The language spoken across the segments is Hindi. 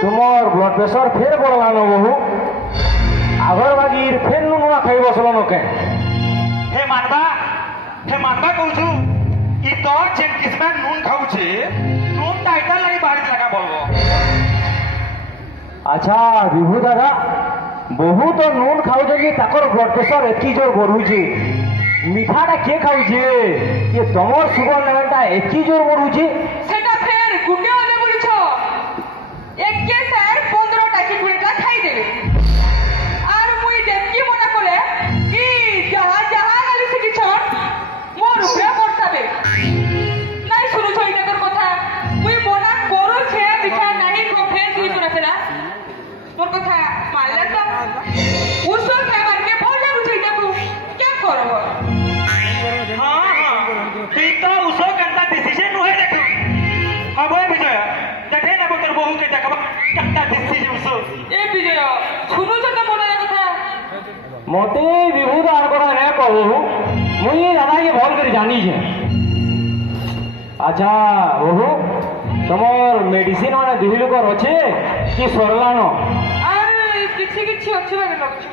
तुमर ब्लड प्रेशर फेर बढ़ला न बहु आगर बागी फेर नुनुआ खाई बसलो न के हे मानबा कहू कि तोर जेन किस्में नून खाऊ छे नून टाइटल लगी बाहर लगा बोलबो। अच्छा विभू दादा बहु तो नून खाऊ कि ताकर ब्लड प्रेशर एतकी जोर बढ़ुची मिठाटा के खाऊचे ये तमर सुगर लेवलटा एतकी जोर बढ़ुची সেটা ফের গুটে হলে বলিছ একে স্যার 15 টাকি ফুলটা খাই দেবে আর মুই দেখি মনে করে কি যাহা যাহা গালি শিখিছ মোর উপরে পড়তাবে নাই শুরু ছই টাকার কথা মুই মনা করু ছে দেখা নাই কো ফের দুই শুনা ফেরা মোর কথা মানলে তো উসর খাবার কে ভোল লাগু ছই টাকু কি করব। हाँ तुई तो उसो करता डिसीजन नुहे देखो अब विजय देखे ना बोतर बहु के देखबा करता डिसीजन उसो ए विजय শুনু তো মনের কথা मते विभू दार करा ने कहू मुई दादा के भल कर जानी छे। अच्छा बहु तमर मेडिसिन माने दुही लोकर अछि कि सरलानो আর কিছু কিছু ଅଛି লাগে লাগছে।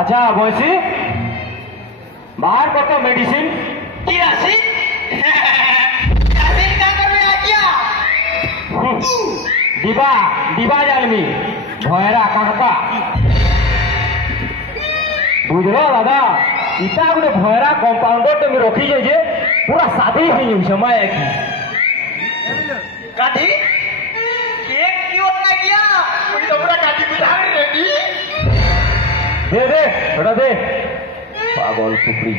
अच्छा बसी बाहर कर तो मेडिसिन की राशि राशि का करबे आजिया दिबा दिबा जालमी भयरा काका बुझलो दादा इता गोटे भयरा कंपाउंडर तुम रखी जे पूरा शादी हो समय की गाड़ी केक क्यों ना किया कोई तो पूरा गाड़ी बुझा रेडी दे बेटा दे पागल टुकड़ी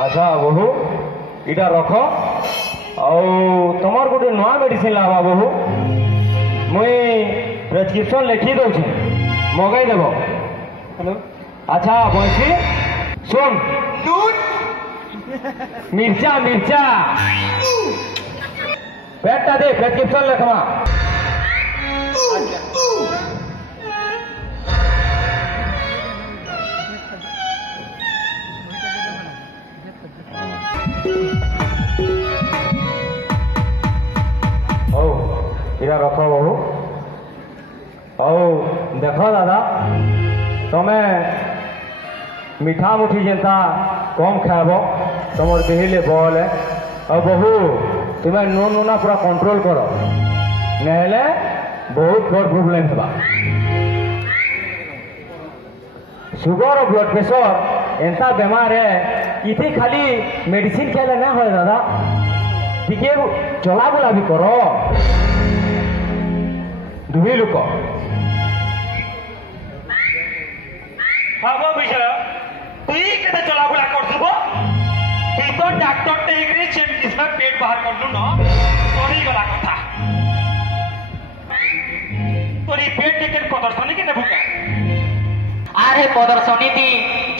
अच्छा बहु इटा रख तुमर गोटे नया मेडिसिन लावा बहु मुई प्रेस्क्रिप्शन लिखी दौचे मगाई देव। अच्छा बंसी सुन मिर्चा मिर्चा पेटटा दे प्रेस्क्रिप्शन लिखवा इरा रख बहु देख दादा तमें मीठा मुठी जेनता कम खाब तुम देहले बल और बहु तुम्हें नून नुना पूरा कंट्रोल कर नहले बहुत बड़ प्रोब्लेम होगा सुगर और ब्लड प्रेशर एंता बेमार है इथे खाली मेडिसिन खेले ना हो दादा ठीक है चला बुला भी करो दुही लोक हाँ विजय तुई के चला बुला करथबो तुई तो डॉक्टर टेगरी जेन किस्में पेट बाहर करलु न सरी गला कथा तोरी पेट टेकन प्रदर्शनी के नेबु का आरे प्रदर्शनी दी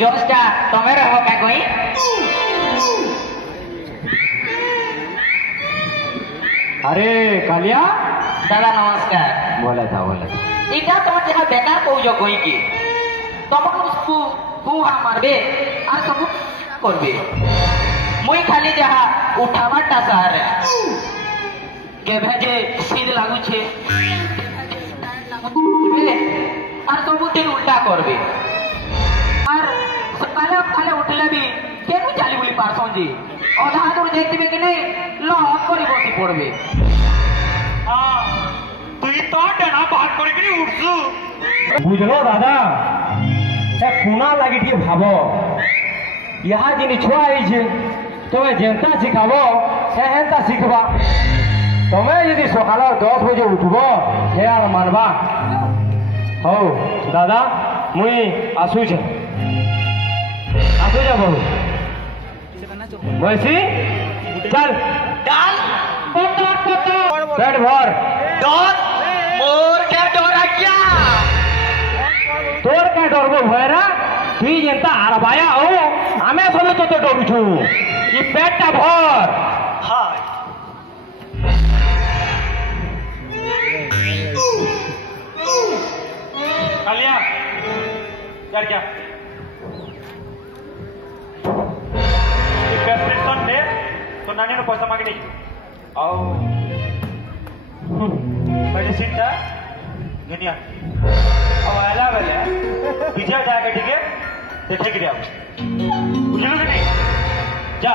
जोस्टा तमे रहबो का कोई अरे कालिया दादा नमस्कार बोला था इटा तमर जगह बेकार कहू जो कोई की तमर उसको बुहा मारबे आ सब करबे मुई खाली जहा उठावाटा सार के भेजे सीध लागू छे আর सबुदिन उल्टा करबे আর সকালে কালে উঠলে भी কেন চালি বলি পারছন জি অধা দূর দেখবে কি নাই লহট করি বসি পড়বে हाँ तुई तो डना बाहर करे कि उठसु बुझलो दादा ए खुना लागी टी भाव यहाँ जिन छुआ आई तुम्हें जेनता शिखाब से हेनता शिखबा तुम्हें यदि सकाल 10 बजे उठब हे यार मानबा हौ दादा मुई आसुचे बहु बसी चल डाल पेट भर डर मोर क्या डर आज्ञा তোর কে ডরবো ভয়রা তুই যেটা আরবায়া ও আমি সবে তোতে ডরুছু ই পেটটা ভর हाय कालिया यार क्या प्रेस्क्रिप्शन दे तो नानी ने पैसा मांगे नहीं आओ मेडिसिन था दुनिया अब आला वाले विजय जाएगा ठीक है देखे गिरे आप बुझलो कि नहीं जा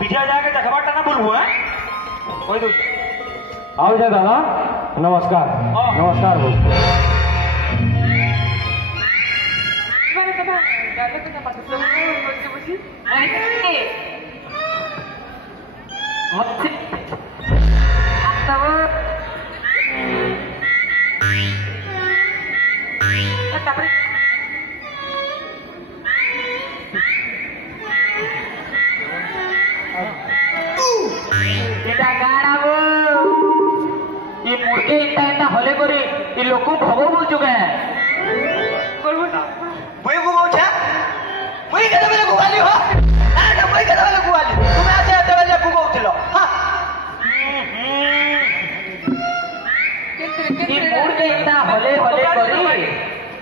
विजय जाएगा जखबाटा ना बोलबो है कोई दोस्त आओ जा दादा नमस्कार हाँ। नमस्कार बोल Gimana teman? Gak ada pakai baju-baju. मुर्गे इतना इतना हले करी ये लोग को भगो बोल चुके हैं मुई गुगौछा मुई केते बेले गुगाली हो ना ना मुई केते बेले गुगाली तुमे आसे एते बेले गुगौथिलो हां ये मुर्गे इतना हले हले करी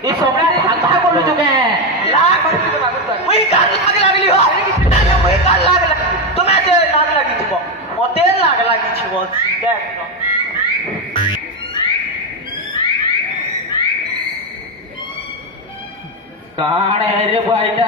ये सब भागा बोल चुके हैं मुई कान लाग लागली हो ना ना मुई कान लाग तुमे आसे लाग लागी छिबो मते लाग लागी छिबो सीधा एकदम कहां है रे भाईटा